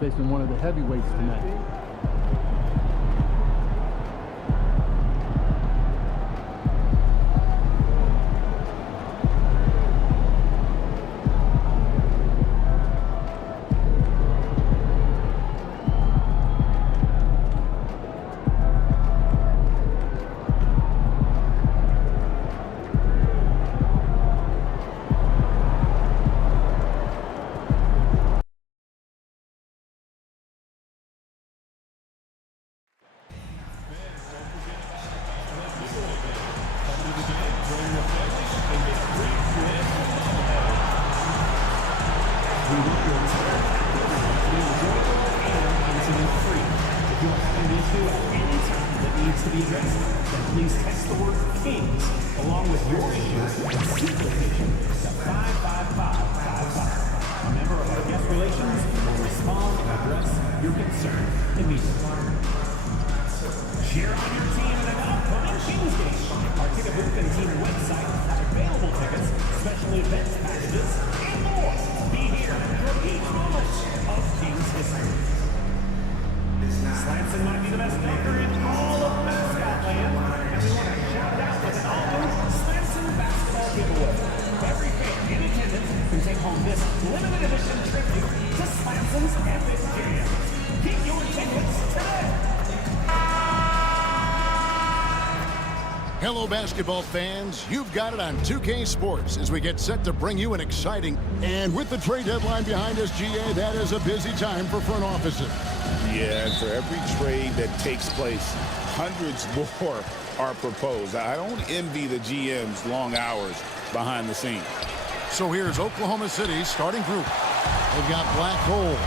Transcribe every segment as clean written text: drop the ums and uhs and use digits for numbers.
facing one of the heavyweights tonight. To be addressed, then please text the word KINGS along with your issue and seat location to 55555. A member of our guest relations will respond and address your concern immediately. Cheer on your team in an upcoming Kings game. Our ticket booth and team website have available tickets, special events packages, and more. Be here for each moment of Kings history. Slamson might be the best maker in all of mascot land, and we want to shout out with an all-new Slamson basketball giveaway. Every fan in attendance can take home this limited edition tribute to Slamson's epic jam. Get your tickets today. Hello, basketball fans. You've got it on 2K Sports as we get set to bring you an exciting... And with the trade deadline behind us, GA, that is a busy time for front offices. Yeah, and for every trade that takes place, hundreds more are proposed. I don't envy the GM's long hours behind the scenes. So here's Oklahoma City's starting group. They've got Black Hole.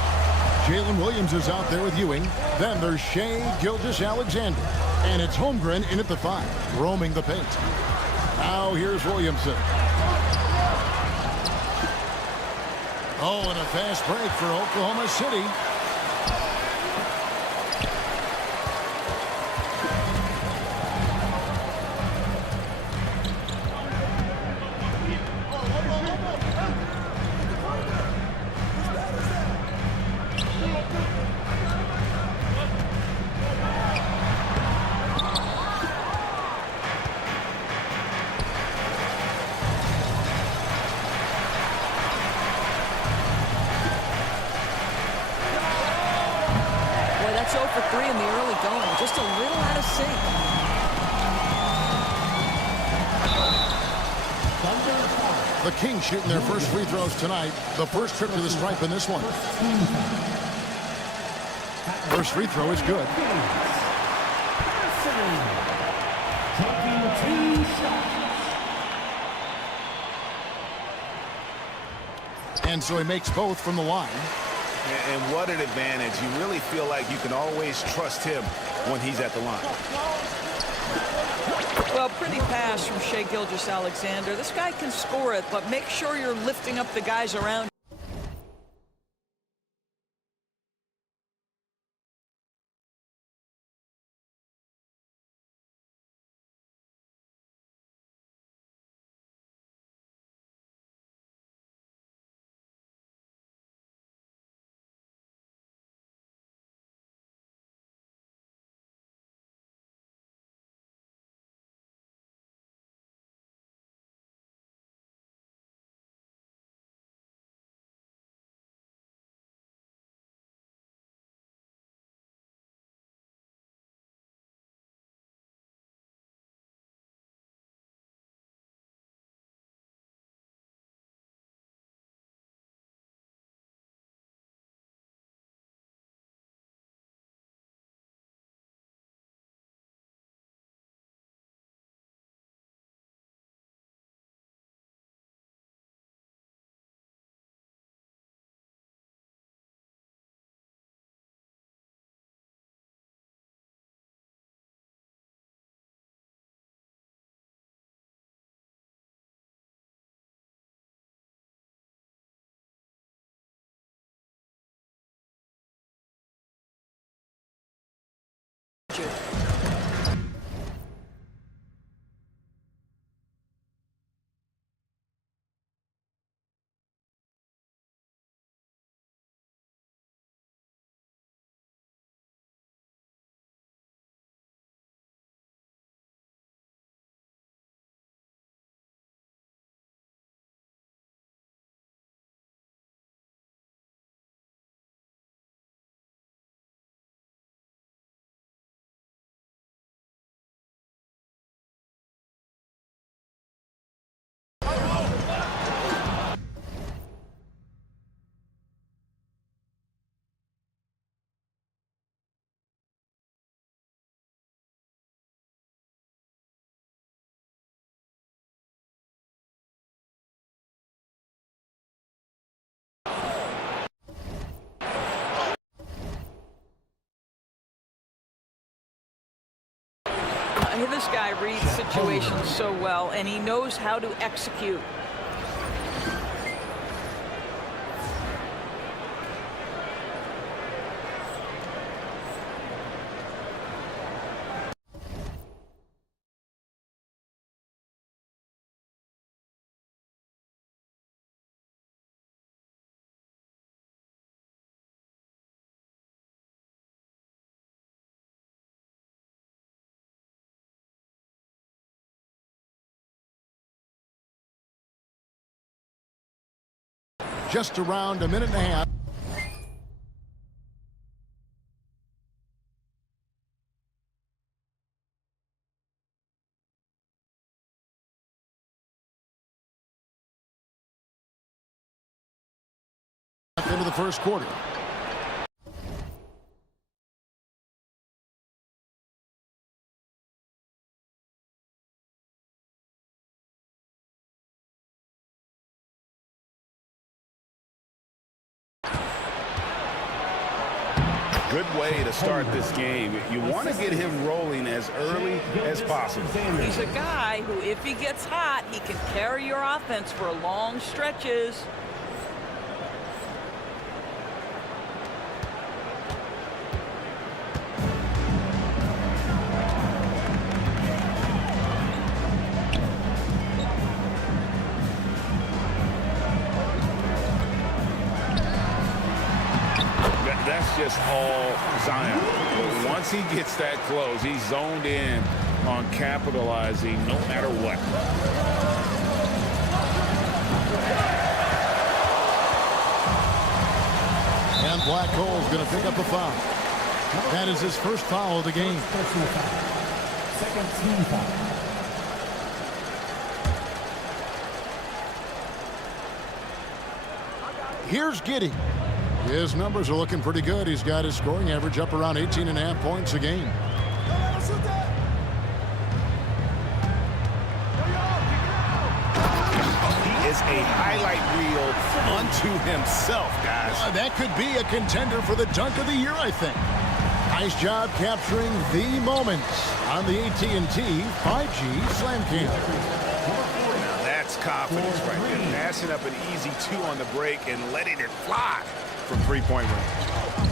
Jalen Williams is out there with Ewing. Then there's Shai Gilgeous-Alexander. And it's Holmgren in at the 5, roaming the paint. Now here's Williamson. Oh, and a fast break for Oklahoma City. That's 0 for 3 in the early going. Just a little out of sync. The Kings shooting their first free throws tonight. The first trip to the stripe in this one. First free throw is good. Taking 2 shots. And so he makes both from the line. And what an advantage. You really feel like you can always trust him when he's at the line. Well, pretty pass from Shai Gilgeous-Alexander. This guy can score it, but make sure you're lifting up the guys around This guy reads situations so well, and he knows how to execute. Just around a minute and a half. Into the first quarter. Good way to start this game. You want to get him rolling as early as possible. He's a guy who, if he gets hot, he can carry your offense for long stretches. That's just all Zion. But once he gets that close, he's zoned in on capitalizing no matter what. And Black Hole's going to pick up a foul. That is his first foul of the game. Second team foul. Here's Giddey. His numbers are looking pretty good. He's got his scoring average up around 18.5 points a game. He is a highlight reel unto himself, guys. That could be a contender for the dunk of the year, I think. Nice job capturing the moments on the AT&T 5G Slam Cam. That's confidence right there. Passing up an easy two on the break and letting it fly from three-point range.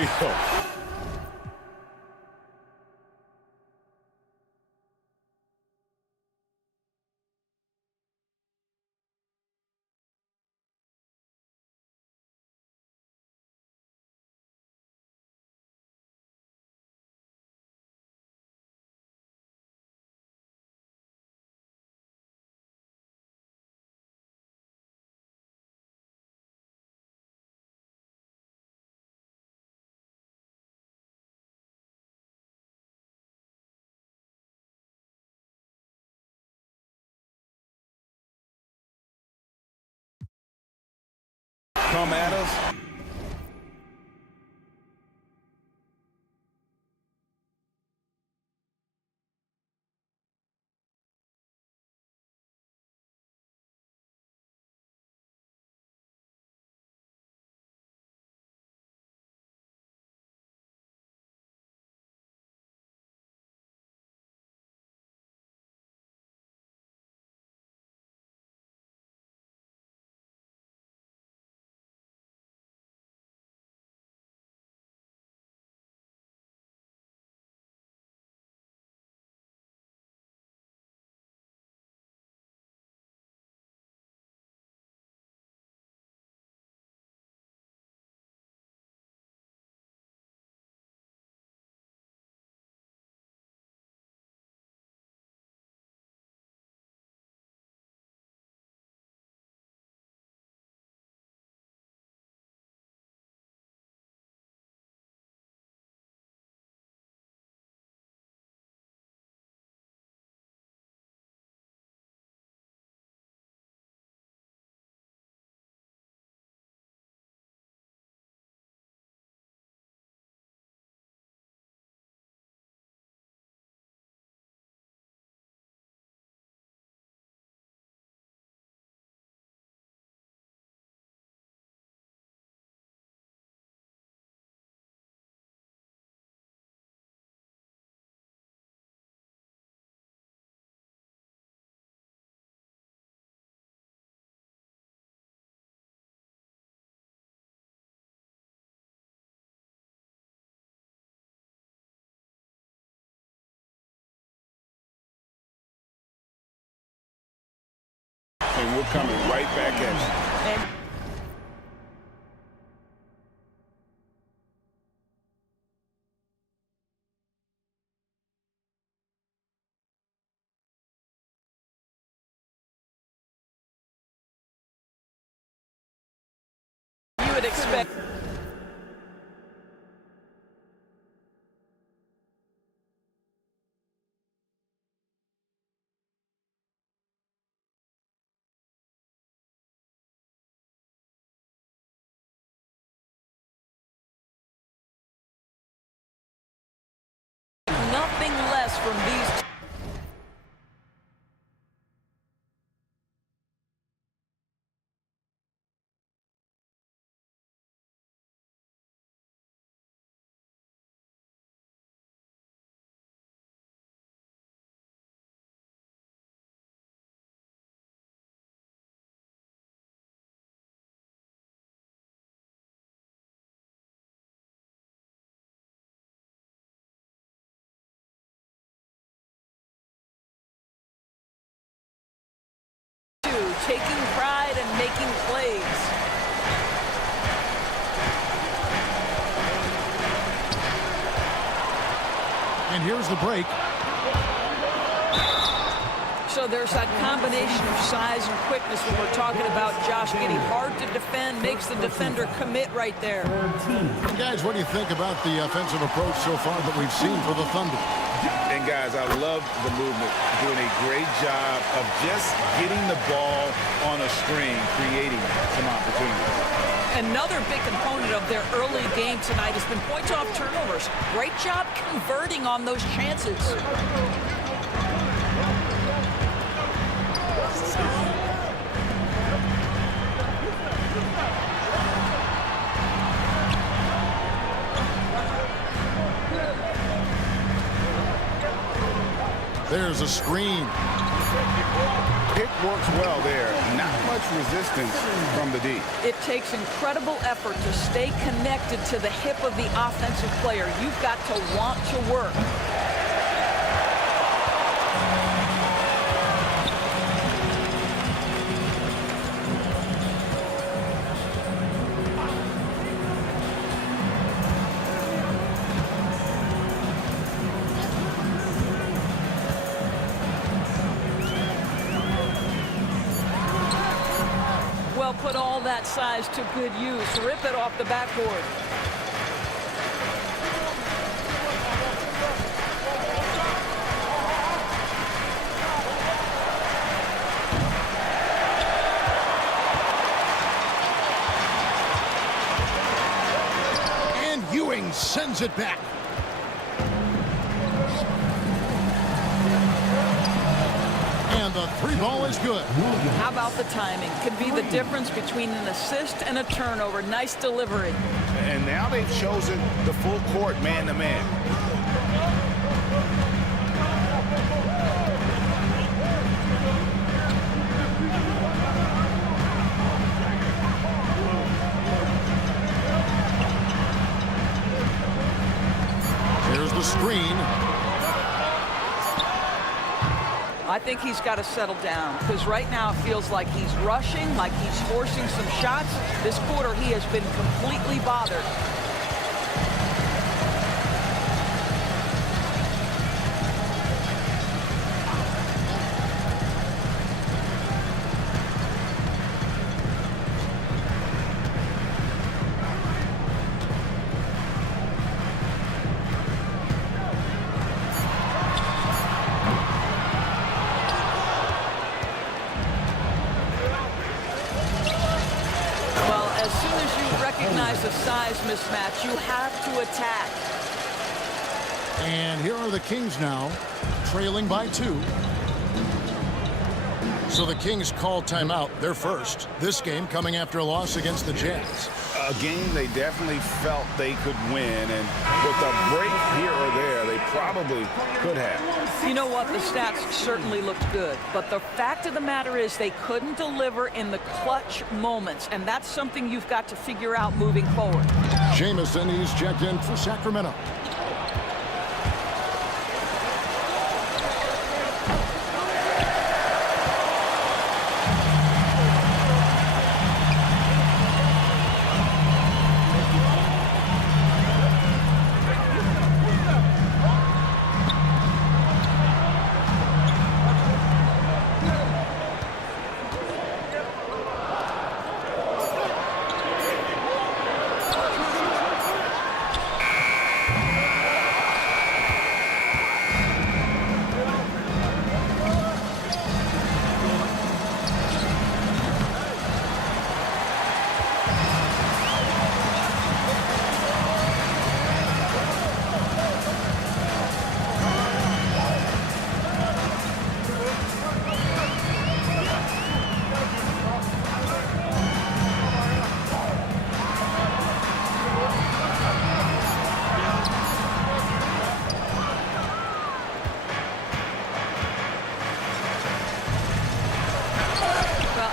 wheel. Come at us. And we're coming right back at you. And you would expect. Nothing less from these. Taking pride and making plays. And here's the break. So there's that combination of size and quickness when we're talking about Josh getting hard to defend, makes the defender commit right there. Guys, what do you think about the offensive approach so far that we've seen for the Thunder? And guys, I love the movement, doing a great job of just getting the ball on a string, creating some opportunities. Another big component of their early game tonight has been points off turnovers. Great job converting on those chances. There's a screen. pick works well there. Not much resistance from the D. It takes incredible effort to stay connected to the hip of the offensive player. You've got to want to work. Put all that size to good use. Rip it off the backboard. And Ewing sends it back. And the three ball is good. How about the timing? Could be the difference between an assist and a turnover. Nice delivery. And now they've chosen the full court man-to-man. Here's the screen. I think he's got to settle down because right now it feels like he's rushing, like he's forcing some shots. This quarter he has been completely bothered. Recognize the size mismatch. You have to attack. And here are the Kings now, trailing by 2. So the Kings call timeout, their first. This game coming after a loss against the Jazz. A game they definitely felt they could win, and with a break here or there, they probably could have. You know what? The stats certainly looked good, but the fact of the matter is they couldn't deliver in the clutch moments, and that's something you've got to figure out moving forward. Jamison, he's checked in for Sacramento.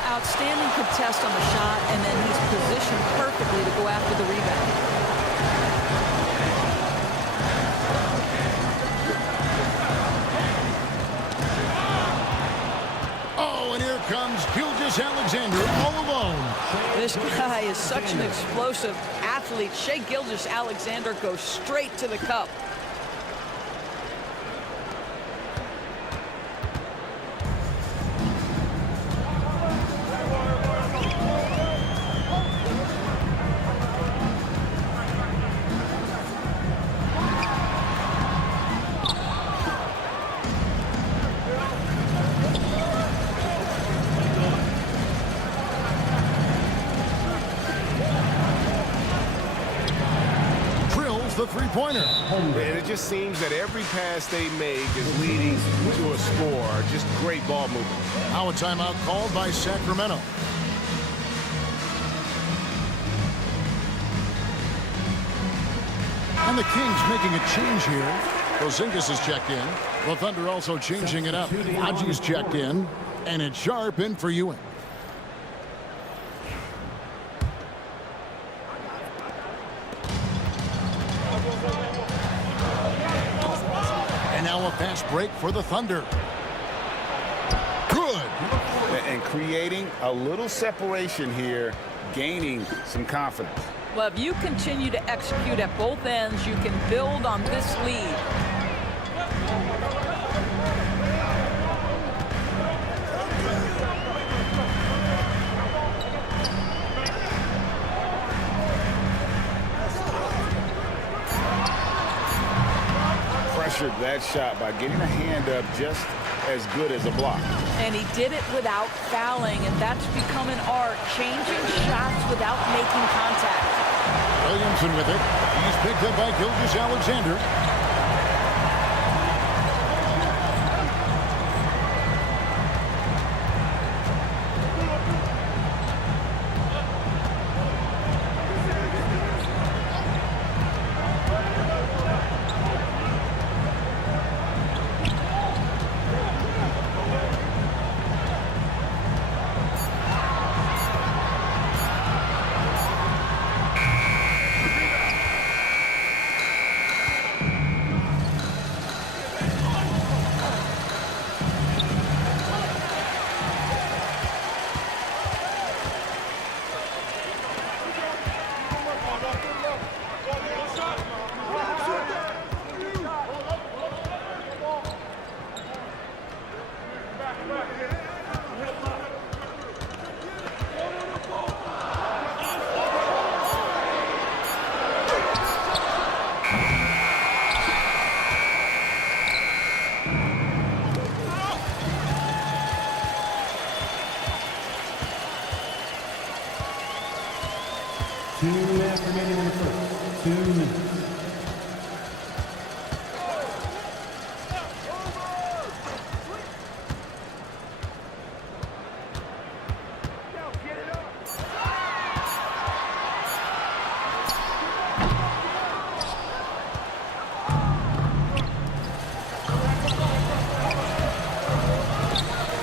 Outstanding contest on the shot, and then he's positioned perfectly to go after the rebound. Oh, and here comes Gilgeous-Alexander all alone. This guy is such an explosive athlete. Shai Gilgeous-Alexander goes straight to the cup. The three-pointer. And it just seems that every pass they make is leading to a score. Just great ball movement. Now a timeout called by Sacramento. And the Kings making a change here. Porzingis is checked in. The Thunder also changing it up. Haji's checked in. And it's sharp in for Ewing. And now a fast break for the Thunder. Good. And creating a little separation here, gaining some confidence. Well, if you continue to execute at both ends, you can build on this lead. Pressured that shot by getting a hand up just as good as a block. And he did it without fouling, and that's become an art, changing shots without making contact. Williamson with it. He's picked up by Gilgeous-Alexander. Remaining in the first. 2 minutes.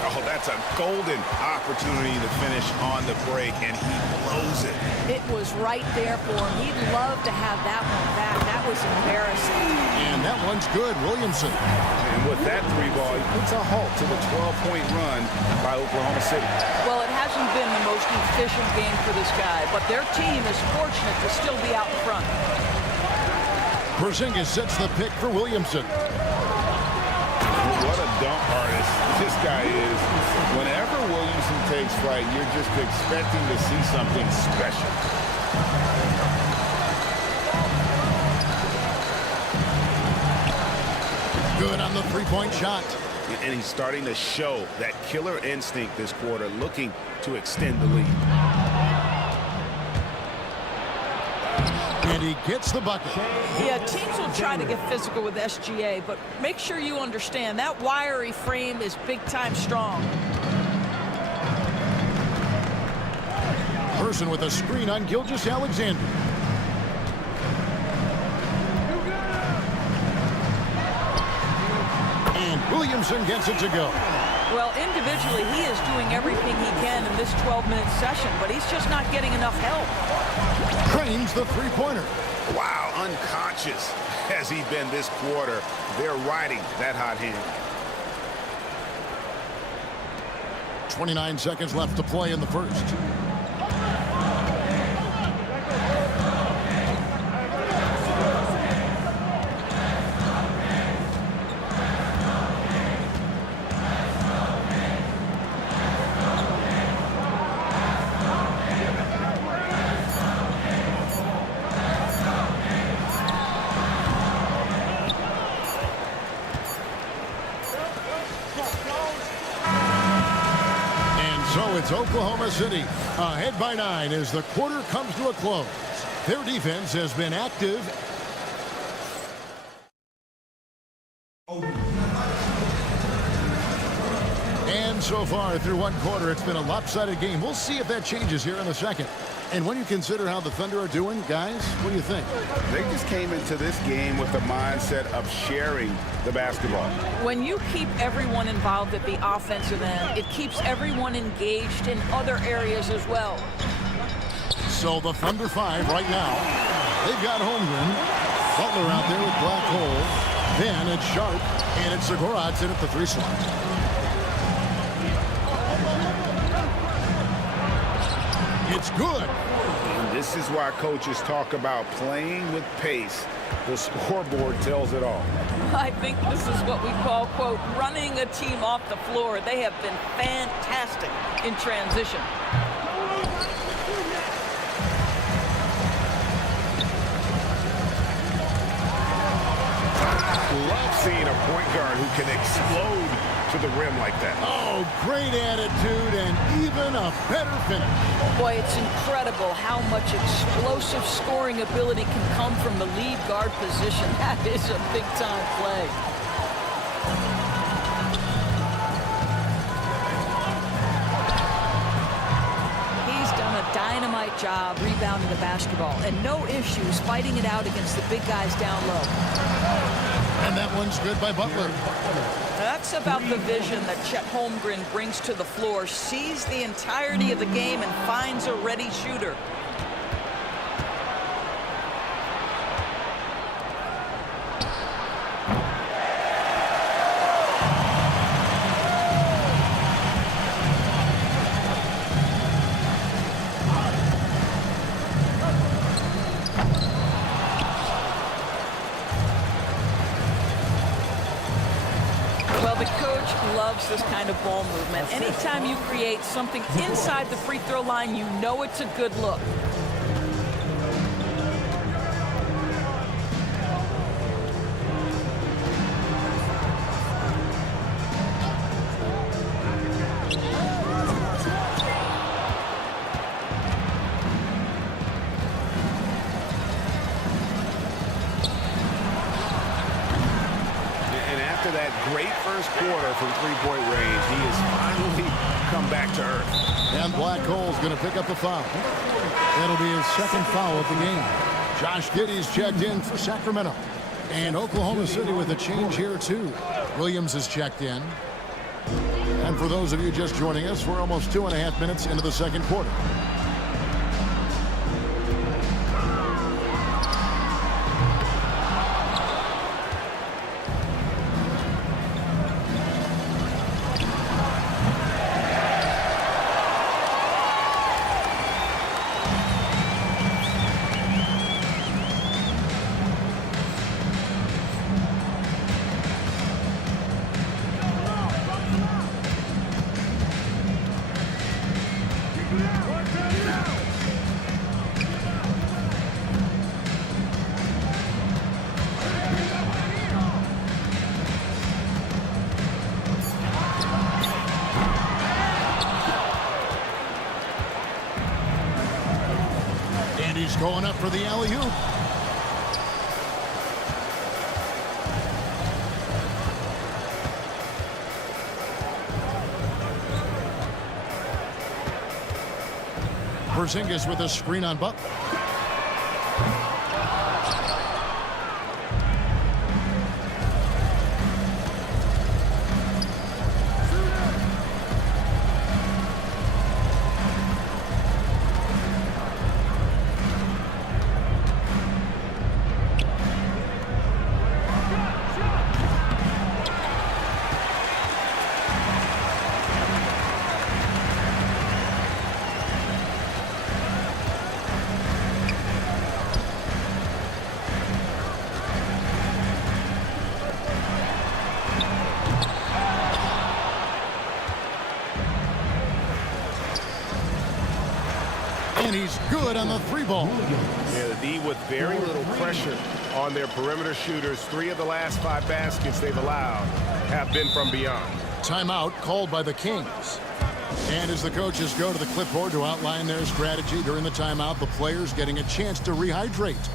Oh, that's a golden opportunity to finish on the break, and he blows it. It was right there for him. He'd love to have that one back. That was embarrassing. And that one's good. Williamson. And with that 3 ball, he puts a halt to the 12-point run by Oklahoma City. Well, it hasn't been the most efficient game for this guy, but their team is fortunate to still be out in front. Porzingis sets the pick for Williamson. What a dunk artist this guy is. Whenever Williamson takes flight, you're just expecting to see something special. Good on the three-point shot. And he's starting to show that killer instinct this quarter, looking to extend the lead. And he gets the bucket. Yeah, teams will try to get physical with SGA, but make sure you understand that wiry frame is big-time strong. Person with a screen on Gilgeous-Alexander. And Williamson gets it to go. Well, individually, he is doing everything he can in this 12-minute session, but he's just not getting enough help. Cranes the three-pointer. Wow, unconscious has he been this quarter. They're riding that hot hand. 29 seconds left to play in the first. So it's Oklahoma City ahead by 9 as the quarter comes to a close. Their defense has been active. And so far through one quarter, it's been a lopsided game. We'll see if that changes here in the second. And when you consider how the Thunder are doing, guys, what do you think? They just came into this game with the mindset of sharing the basketball. When you keep everyone involved at the offensive end, it keeps everyone engaged in other areas as well. So the Thunder 5 right now. They've got Holmgren. Butler out there with Black Hole. Then it's Sharp. And it's Zagorac in at the 3 slot. It's good. And this is why coaches talk about playing with pace. The scoreboard tells it all. I think this is what we call, quote, running a team off the floor. They have been fantastic in transition. Love seeing a point guard who can explode to the rim like that. Oh, great attitude and even a better finish. Boy, it's incredible how much explosive scoring ability can come from the lead guard position. That is a big-time play. He's done a dynamite job rebounding the basketball, and no issues fighting it out against the big guys down low. And that one's good by Butler. That's about the vision that Chet Holmgren brings to the floor. Sees the entirety of the game and finds a ready shooter. Well, the coach loves this kind of ball movement. Anytime you create something inside the free throw line, you know it's a good look. That great first quarter from three-point range, he has finally come back to earth. And Black Hole's going to pick up the foul. That'll be his second foul of the game. Josh Giddey's checked in for Sacramento. And Oklahoma City with a change here, too. Williams is checked in. And for those of you just joining us, we're almost 2.5 minutes into the second quarter. And he's going up for the alley-oop. Porzingis with a screen on Butler. And he's good on the three ball. Yeah, the D with very little pressure on their perimeter shooters. 3 of the last 5 baskets they've allowed have been from beyond. Timeout called by the Kings. And as the coaches go to the clipboard to outline their strategy during the timeout, the players getting a chance to rehydrate.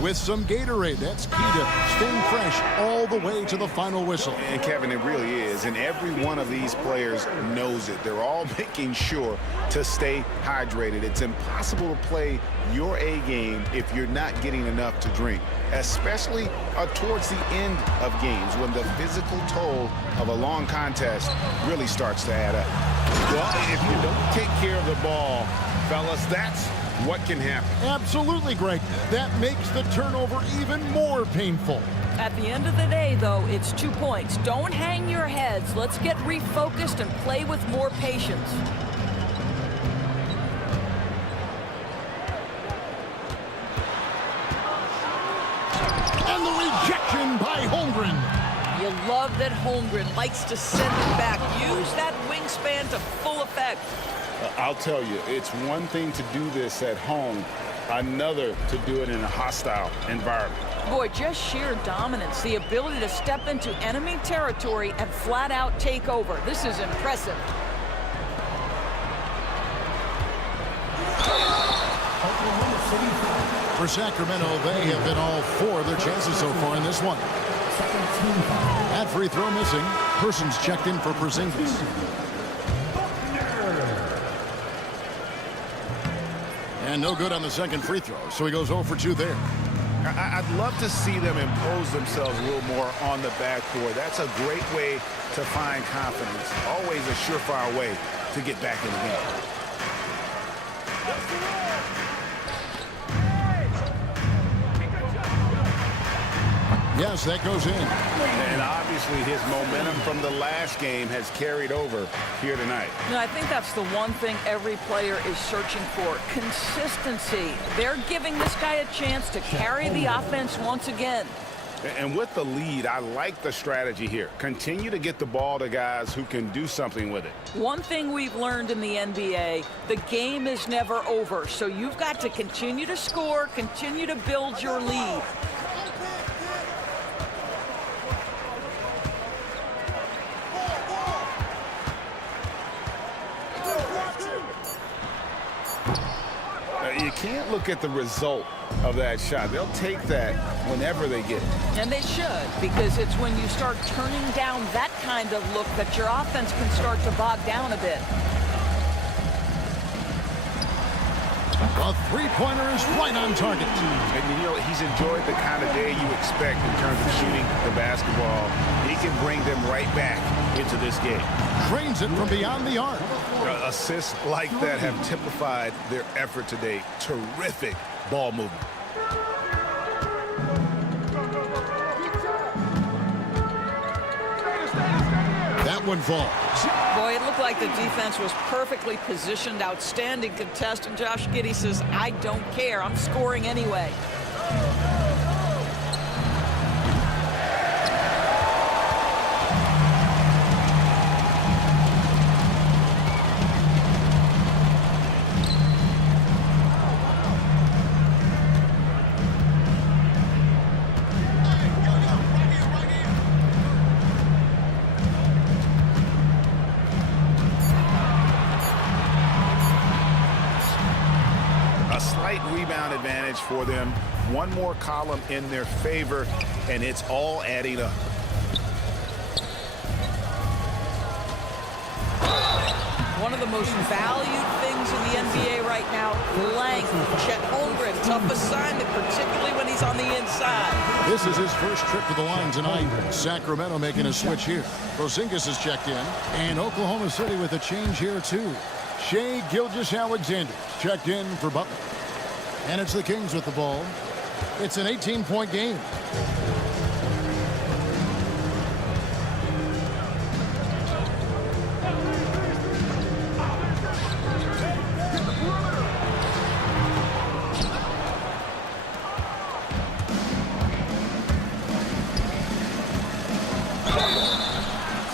with some Gatorade. That's key to staying fresh all the way to the final whistle. And Kevin, it really is. And every one of these players knows it. They're all making sure to stay hydrated. It's impossible to play your A game if you're not getting enough to drink, especially towards the end of games when the physical toll of a long contest really starts to add up. Well, if you don't take care of the ball, fellas, that's what can happen. Absolutely, Greg. That makes the turnover even more painful. At the end of the day, though, it's 2 points. Don't hang your heads. Let's get refocused and play with more patience. And the rejection by Holmgren. You love that Holmgren likes to send it back. Use that wingspan to full effect. I'll tell you, it's one thing to do this at home, another to do it in a hostile environment. Boy, just sheer dominance, the ability to step into enemy territory and flat out take over. This is impressive. For Sacramento, they have been all 4 of their chances so far in this one. That free throw missing. Persons checked in for Porzingis. And no good on the second free throw, so he goes 0 for 2 there. I'd love to see them impose themselves a little more on the backboard. That's a great way to find confidence. Always a surefire way to get back in the game. Yes, that goes in. And obviously his momentum from the last game has carried over here tonight. No, I think that's the one thing every player is searching for. Consistency. They're giving this guy a chance to carry the offense once again. And with the lead, I like the strategy here. Continue to get the ball to guys who can do something with it. One thing we've learned in the NBA, the game is never over. So you've got to continue to score, continue to build your lead. You can't look at the result of that shot. They'll take that whenever they get it. And they should, because it's when you start turning down that kind of look that your offense can start to bog down a bit. A three-pointer is right on target. And you know, he's enjoyed the kind of day you expect in terms of shooting the basketball. He can bring them right back into this game. Trains it from beyond the arc. Assists like that have typified their effort today. Terrific ball movement. That one falls. Boy, it looked like the defense was perfectly positioned. Outstanding contest. And Josh Giddey says, I don't care. I'm scoring anyway. Rebound advantage for them. One more column in their favor, and it's all adding up. One of the most valued things in the NBA right now, length. Chet Holmgren, tough assignment, particularly when he's on the inside. This is his first trip to the line tonight. Sacramento making a switch here. Porzingis is checked in, and Oklahoma City with a change here too. Shai Gilgeous-Alexander checked in for Butler. And it's the Kings with the ball. It's an 18-point game.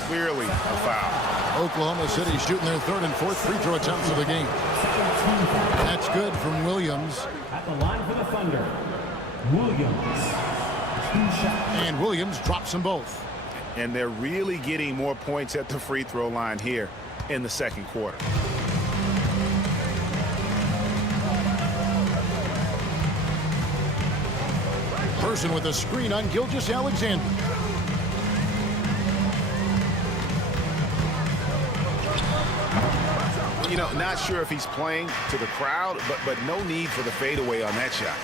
Clearly a foul. Oklahoma City shooting their third and fourth free throw attempts of the game. That's good from Williams. At the line for the Thunder, Williams. 2 shots. And Williams drops them both. And they're really getting more points at the free throw line here in the second quarter. Anderson with a screen on Gilgeous-Alexander. You know, not sure if he's playing to the crowd, but no need for the fadeaway on that shot.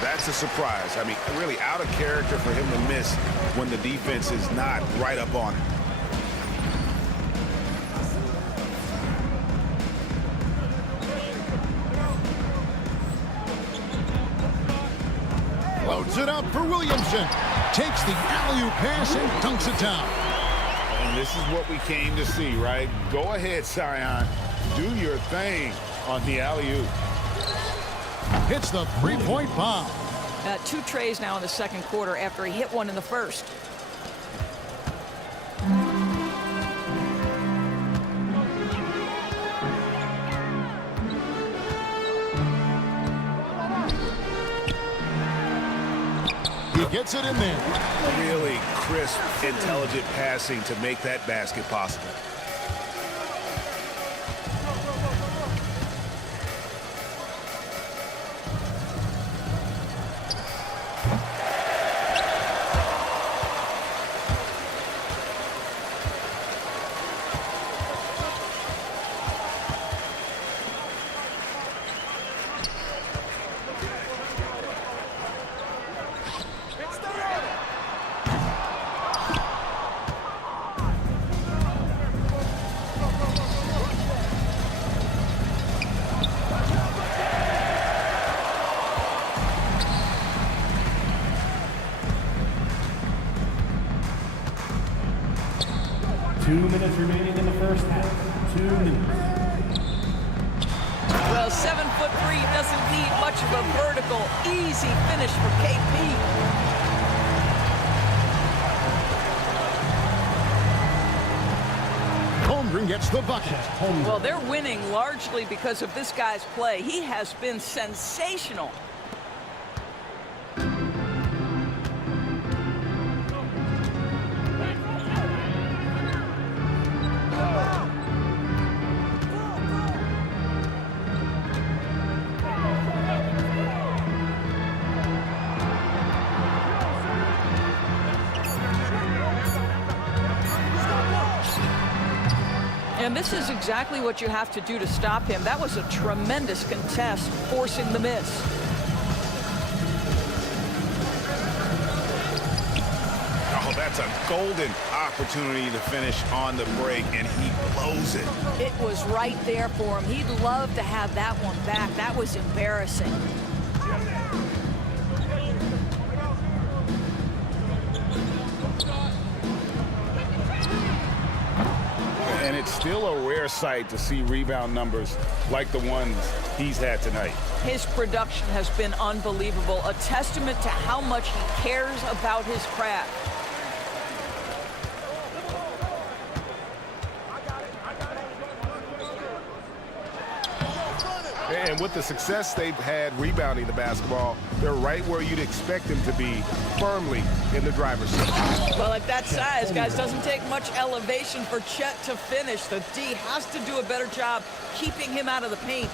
That's a surprise. I mean, really out of character for him to miss when the defense is not right up on him. Loads it up for Williamson. Takes the alley-oop pass and dunks it down. And this is what we came to see, right? Go ahead, Zion. Do your thing on the alley-oop. Hits the three-point bomb. 2 trays now in the second quarter after he hit one in the first. He gets it in there. Really crisp, intelligent passing to make that basket possible. Minutes remaining in the first half. 2 minutes. Well, 7'3" doesn't need much of a vertical, easy finish for KP. Holmgren gets the bucket. Well, they're winning largely because of this guy's play. He has been sensational. And this is exactly what you have to do to stop him. That was a tremendous contest, forcing the miss. Oh, that's a golden opportunity to finish on the break, and he blows it. It was right there for him. He'd love to have that one back. That was embarrassing. And it's still a rare sight to see rebound numbers like the ones he's had tonight. His production has been unbelievable, a testament to how much he cares about his craft. And with the success they've had rebounding the basketball, they're right where you'd expect them to be, firmly in the driver's seat. Well, at that size, guys, doesn't take much elevation for Chet to finish. The D has to do a better job keeping him out of the paint.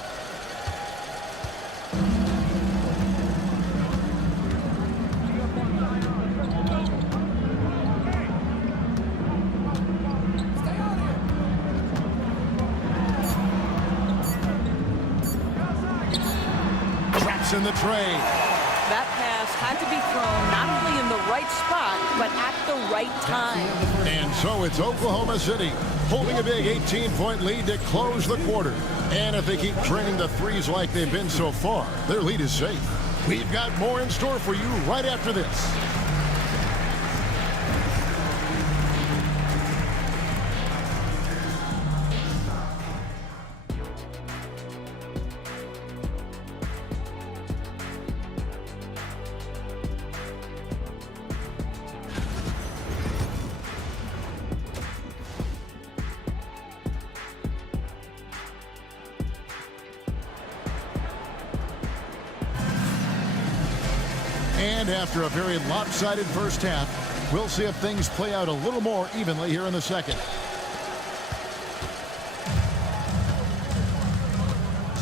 In the tray. That pass had to be thrown not only in the right spot, but at the right time. And so it's Oklahoma City holding a big 18-point lead to close the quarter. And if they keep draining the threes like they've been so far, their lead is safe. We've got more in store for you right after this. And after a very lopsided first half, we'll see if things play out a little more evenly here in the second.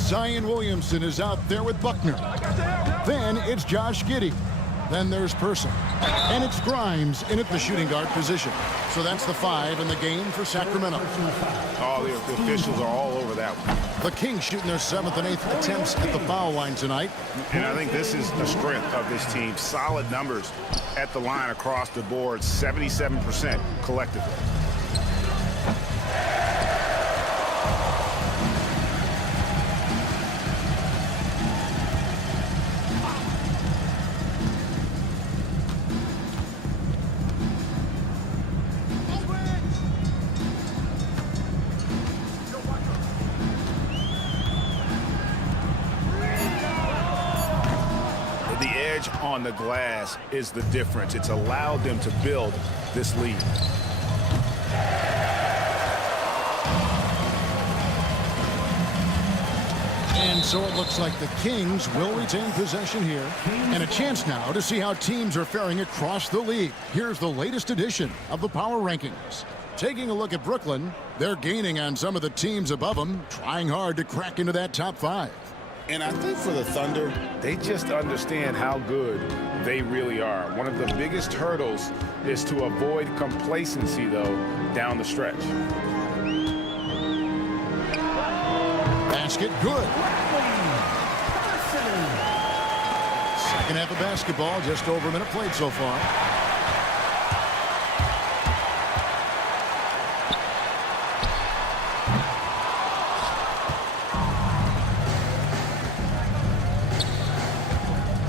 Zion Williamson is out there with Buckner. Then it's Josh Giddey. Then there's Person. And it's Grimes in at the shooting guard position. So that's the 5 in the game for Sacramento. Oh, the officials are all over that one. The Kings shooting their 7th and 8th attempts at the foul line tonight. And I think this is the strength of this team. Solid numbers at the line across the board, 77% collectively. On the glass is the difference. It's allowed them to build this lead. And so it looks like the Kings will retain possession here. And a chance now to see how teams are faring across the league. Here's the latest edition of the Power Rankings. Taking a look at Brooklyn, they're gaining on some of the teams above them, trying hard to crack into that top 5. And I think for the Thunder, they just understand how good they really are. One of the biggest hurdles is to avoid complacency, though, down the stretch. Basket good. Second half of basketball, just over a minute played so far.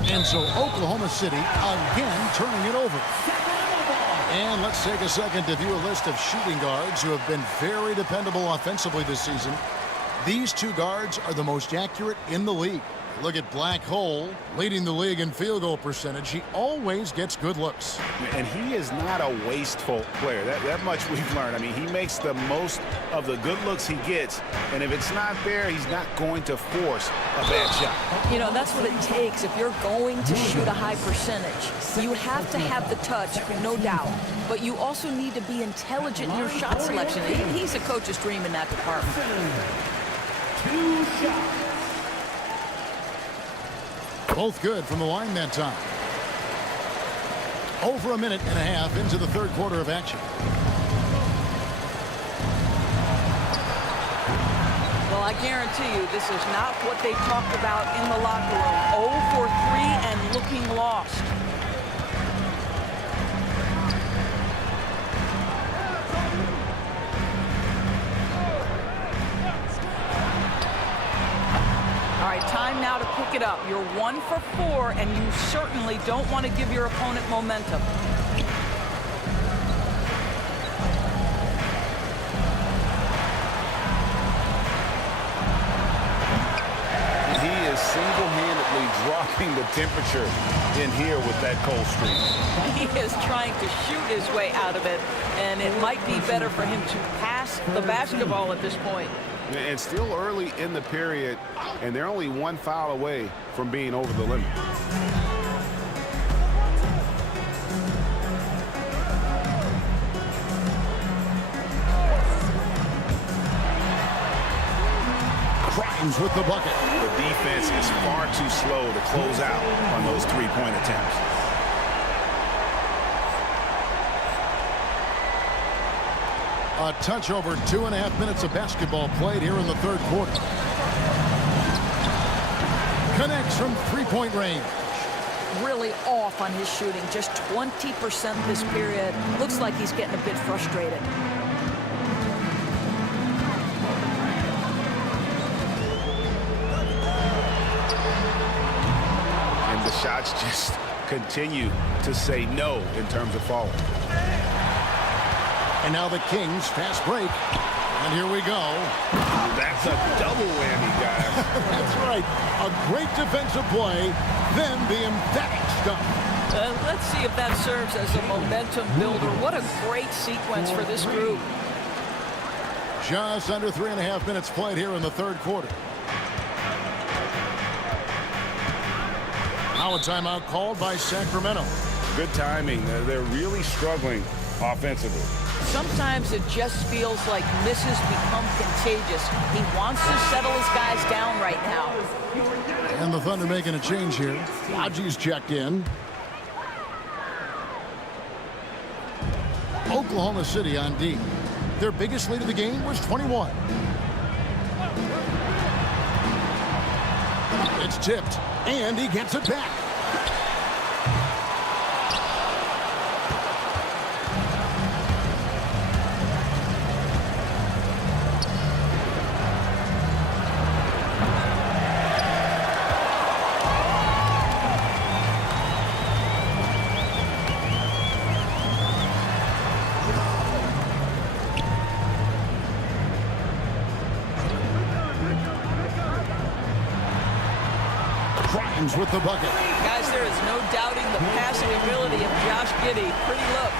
And so Oklahoma City again turning it over. And let's take a second to view a list of shooting guards who have been very dependable offensively this season. These 2 guards are the most accurate in the league. Look at Black Hole, leading the league in field goal percentage. He always gets good looks. And he is not a wasteful player. That much we've learned. I mean, he makes the most of the good looks he gets. And if it's not there, he's not going to force a bad shot. You know, that's what it takes. If you're going to shoot a high percentage, you have to have the touch, no doubt. But you also need to be intelligent in your shot selection. He's a coach's dream in that department. 2 shots. Both good from the line that time. Over a minute and a half into the 3rd quarter of action. Well, I guarantee you this is not what they talked about in the locker room. 0 for 3 and looking lost. All right, time now to pick it up. You're 1 for 4, and you certainly don't want to give your opponent momentum. He is single-handedly dropping the temperature in here with that cold streak. He is trying to shoot his way out of it, and it might be better for him to pass the basketball at this point. And still early in the period, and they're only 1 foul away from being over the limit. Grimes with the bucket. The defense is far too slow to close out on those 3-point attempts. A touch over 2.5 minutes of basketball played here in the 3rd quarter. Connects from 3-point range. Really off on his shooting, just 20% this period. Looks like he's getting a bit frustrated. And the shots just continue to say no in terms of falling. And now the Kings fast break. And here we go. That's a double whammy, guys. That's right. A great defensive play, then the emphatic stuff. Let's see if that serves as a momentum builder. What a great sequence for this group. Just under 3.5 minutes played here in the 3rd quarter. Now a timeout called by Sacramento. Good timing. They're really struggling offensively. sometimes it just feels like misses become contagious. He wants to settle his guys down right now. And the Thunder making a change here. Raji's checked in. Oklahoma City on D. Their biggest lead of the game was 21. It's tipped, and he gets it back. With the bucket. Guys, there is no doubting the passing ability of Josh Giddey. Pretty look.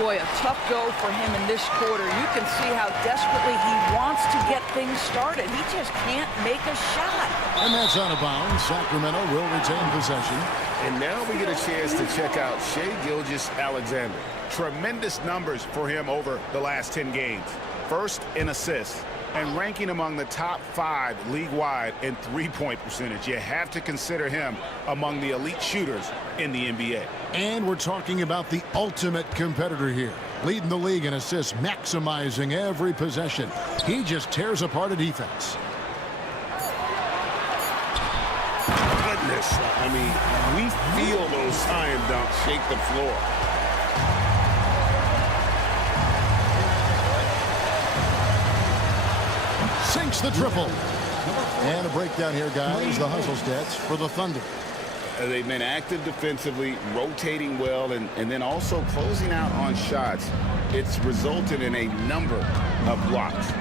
Boy, a tough go for him in this quarter. You can see how desperately he wants to get things started. He just can't make a shot. And that's out of bounds. Sacramento will retain possession. And now we get a chance to check out Shai Gilgeous-Alexander. Tremendous numbers for him over the last 10 games. First in assists, and ranking among the top 5 league-wide in three-point percentage. You have to consider him among the elite shooters in the NBA. And we're talking about the ultimate competitor here. Leading the league in assists, maximizing every possession. He just tears apart a defense. Goodness, I mean, we feel those scion dunks shake the floor. Sinks the triple. And a breakdown here, guys. The hustle stats for the Thunder. They've been active defensively, rotating well, and then also closing out on shots. It's resulted in a number of blocks.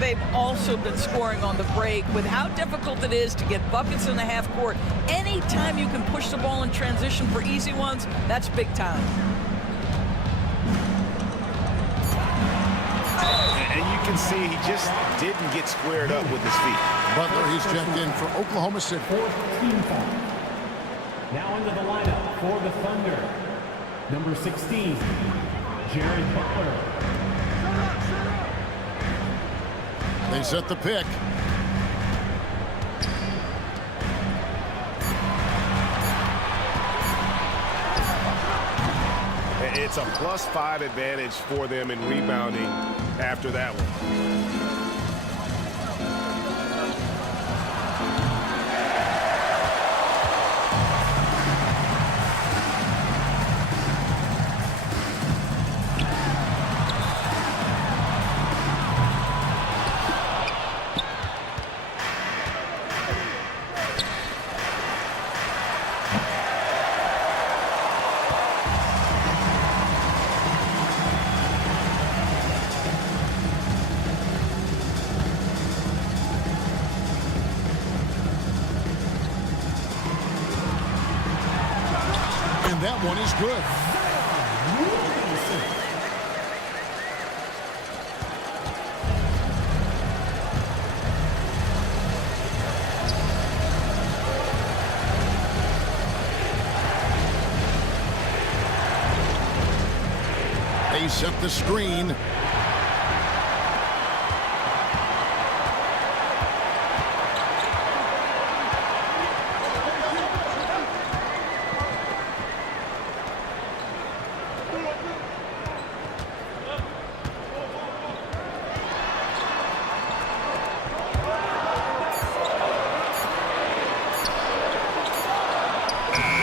They've also been scoring on the break. With how difficult it is to get buckets in the half court, anytime you can push the ball in transition for easy ones, that's big time. And you can see he just didn't get squared up with his feet. Butler, he's checked in for Oklahoma City. Now into the lineup for the Thunder. Number 16, Jared Butler. They set the pick. It's a +5 advantage for them in rebounding after that one. And that one is good. They set the screen.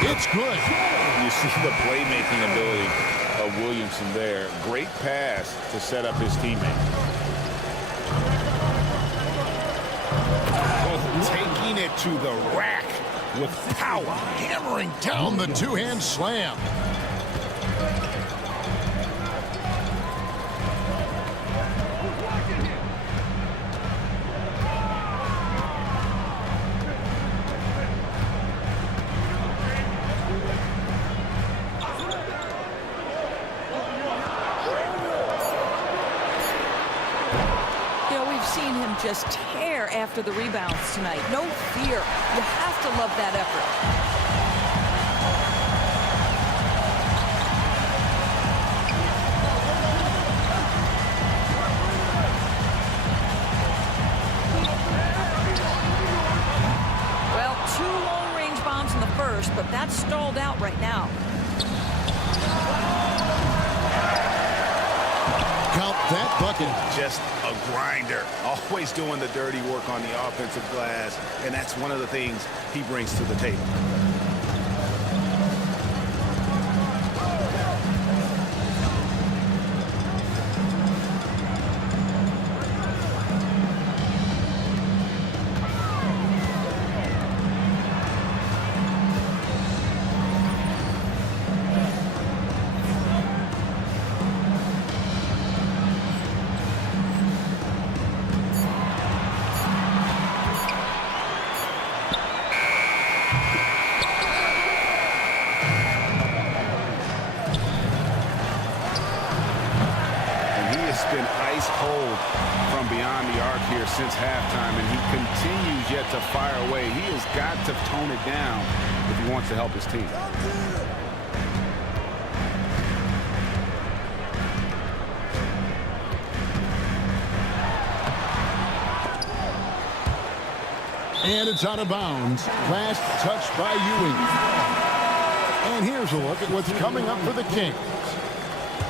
It's good. You see the playmaking ability of Williamson there. Great pass to set up his teammate. Oh, taking it to the rack with power. Hammering down the two-hand slam. Just tear after the rebounds tonight. No fear. You have to love that effort. That's stalled out right now. Count that bucket. Just a grinder. Always doing the dirty work on the offensive glass, and that's one of the things he brings to the table. Been ice cold from beyond the arc here since halftime, and he continues yet to fire away. He has got to tone it down if he wants to help his team. And it's out of bounds. Last touch by Ewing. And here's a look at what's coming up for the Kings.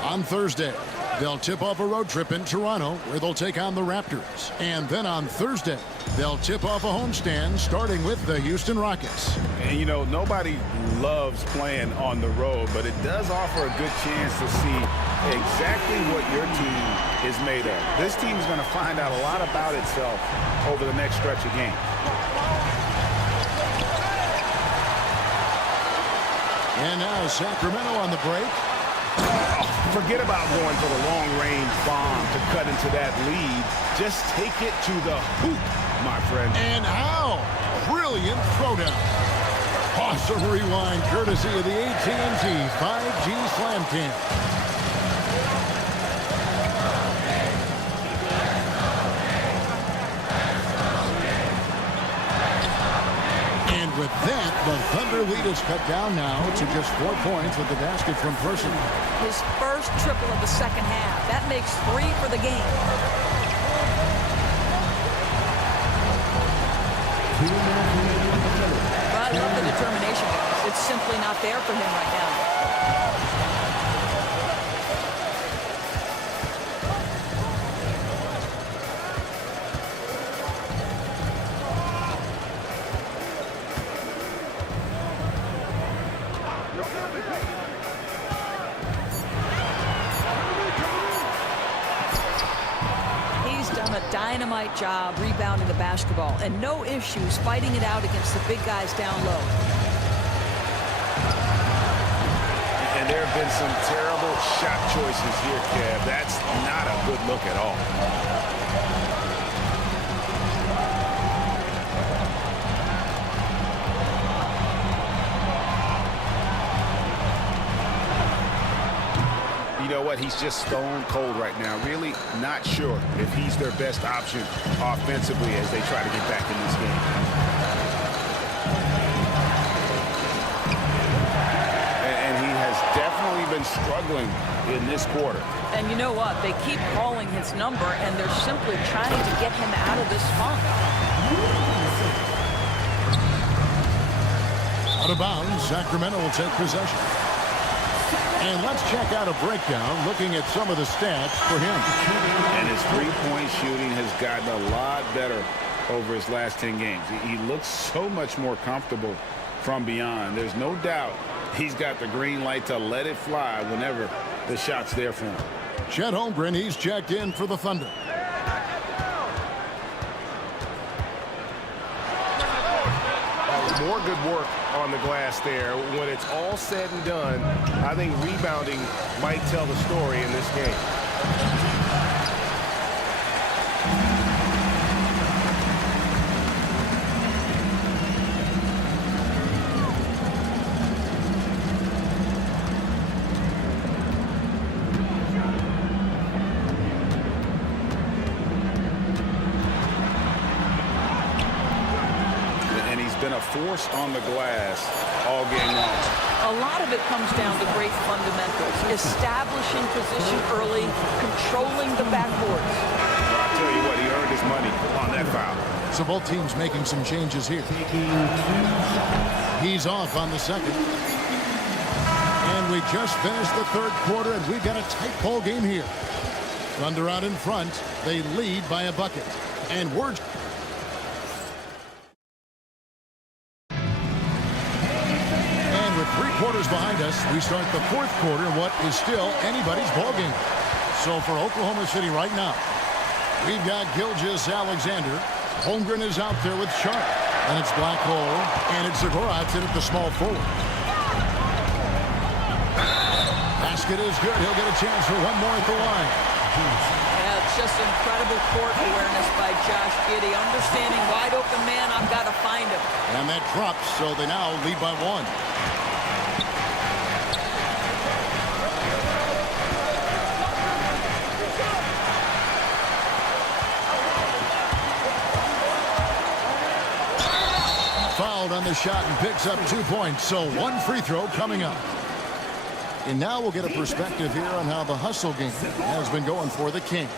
On Thursday, they'll tip off a road trip in Toronto where they'll take on the Raptors. And then on Thursday, they'll tip off a homestand starting with the Houston Rockets. And, you know, nobody loves playing on the road, but it does offer a good chance to see exactly what your team is made of. This team is going to find out a lot about itself over the next stretch of games. And now Sacramento on the break. Forget about going for the long-range bomb to cut into that lead. Just take it to the hoop, my friend. And how? Brilliant throwdown. Awesome rewind courtesy of the AT&T 5G Slam Cam. And with that, the Thunder lead is cut down now to just 4 points with the basket from Person. His first triple of the second half. That makes 3 for the game. But I love the determination, guys. It's simply not there for him right now. Dynamite job rebounding the basketball, and no issues fighting it out against the big guys down low. And there have been some terrible shot choices here, Kev. That's not a good look at all. You know what? He's just stone cold right now. Really not sure if he's their best option offensively as they try to get back in this game. And he has definitely been struggling in this quarter. And you know what? They keep calling his number, and they're simply trying to get him out of this funk. Out of bounds, Sacramento will take possession. And let's check out a breakdown looking at some of the stats for him. And his three-point shooting has gotten a lot better over his last 10 games. He looks so much more comfortable from beyond. There's no doubt he's got the green light to let it fly whenever the shot's there for him. Chet Holmgren, he's checked in for the Thunder. More good work on the glass there. When it's all said and done, I think rebounding might tell the story in this game. Been a force on the glass all game long. A lot of it comes down to great fundamentals. Establishing position early, controlling the backboards. I'll tell you what, he earned his money on that foul. So both teams making some changes here. He's off on the second. And we just finished the third quarter, and we've got a tight ball game here. Thunder out in front. They lead by a bucket. And we're... And with 3 quarters behind us, we start the fourth quarter, what is still anybody's ball game. So for Oklahoma City right now, we've got Gilgeous-Alexander. Holmgren is out there with Sharp. And it's Black Hole. And it's Zagorov's in at the small forward. Basket is good. He'll get a chance for one more at the line. Yeah, it's just incredible court awareness by Josh Giddey. Understanding wide open man, I've got to find him. And that drops, so they now lead by 1. Fouled on the shot and picks up 2 points. So 1 free throw coming up. And now we'll get a perspective here on how the hustle game has been going for the Kings.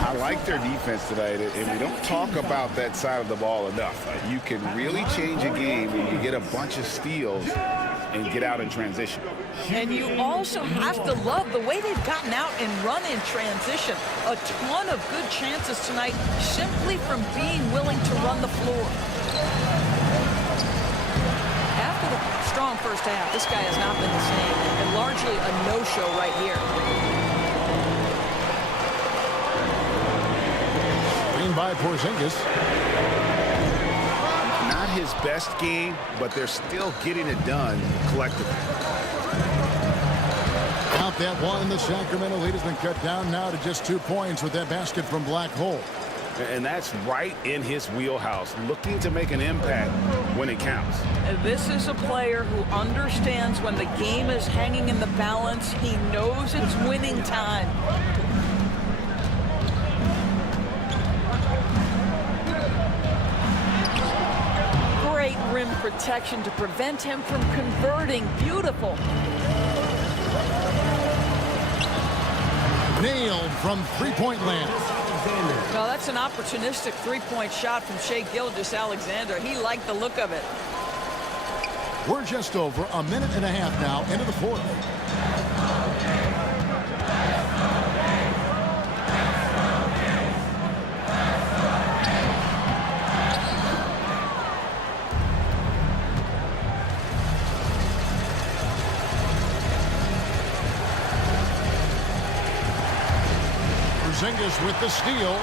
I like their defense tonight, and we don't talk about that side of the ball enough. You can really change a game when you get a bunch of steals and get out in transition. And you also have to love the way they've gotten out and run in transition. A ton of good chances tonight simply from being willing to run the floor. After the strong first half, this guy has not been the same, and largely a no-show right here. Green by Porzingis. Not his best game, but they're still getting it done collectively. Out that one, and the Sacramento lead has been cut down now to just 2 points with that basket from Black Hole. And that's right in his wheelhouse, looking to make an impact when it counts. This is a player who understands when the game is hanging in the balance. He knows it's winning time. Great rim protection to prevent him from converting. Beautiful. Nailed from three-point land. Well, that's an opportunistic three-point shot from Shai Gilgeous-Alexander. He liked the look of it. We're just over a minute and a half now into the fourth. Porzingis with the steal.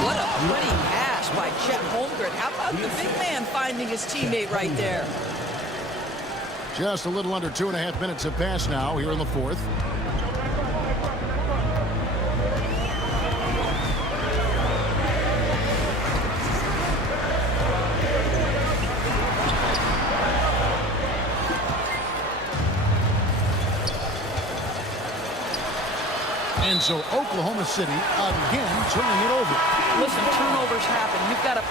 What a pretty pass by Chet Holmgren. How about the big man finding his teammate right there? Just a little under 2.5 minutes have passed now here in the fourth. And so Oklahoma City again turning it over. Listen, turnovers happen. You've got to...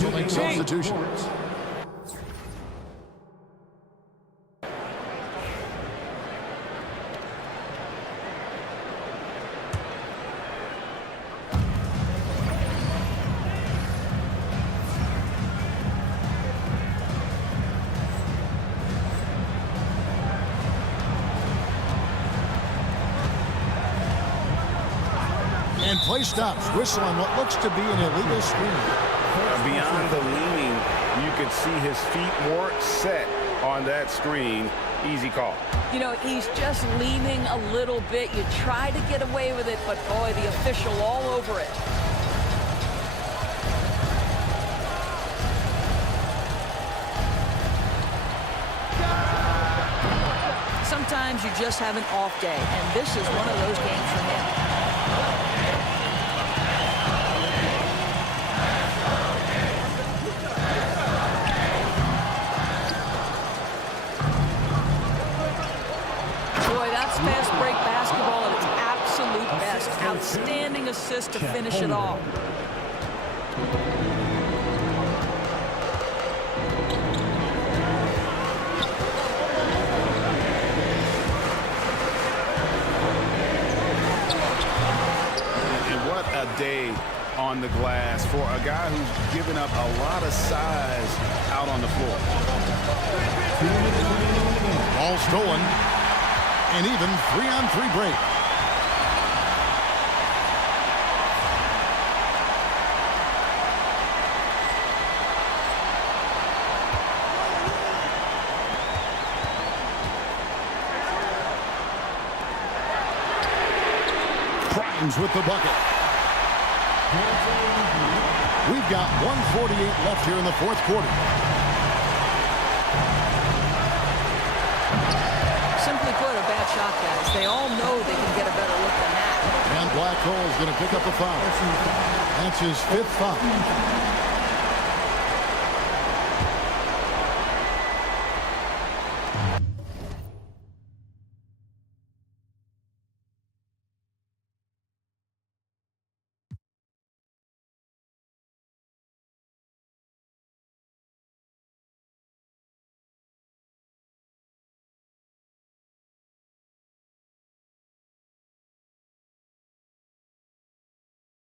We'll make substitutions. And play stops. Whistle on what looks to be an illegal screen. Beyond the leaning, you could see his feet more set on that screen Easy call. You know, he's just leaning a little bit. You try to get away with it, but boy, the official all over it. Sometimes you just have an off day, and this is one of those games for him. Boy, that's fast break basketball at its absolute best. Outstanding assist to finish it off. A day on the glass for a guy who's given up a lot of size out on the floor. Ball stolen. An even 3-on-3 break. Primes with the bucket. We've got 1:48 left here in the fourth quarter. Simply put, a bad shot, guys. They all know they can get a better look than that. And Black Hole is going to pick up a foul. That's his 5th foul.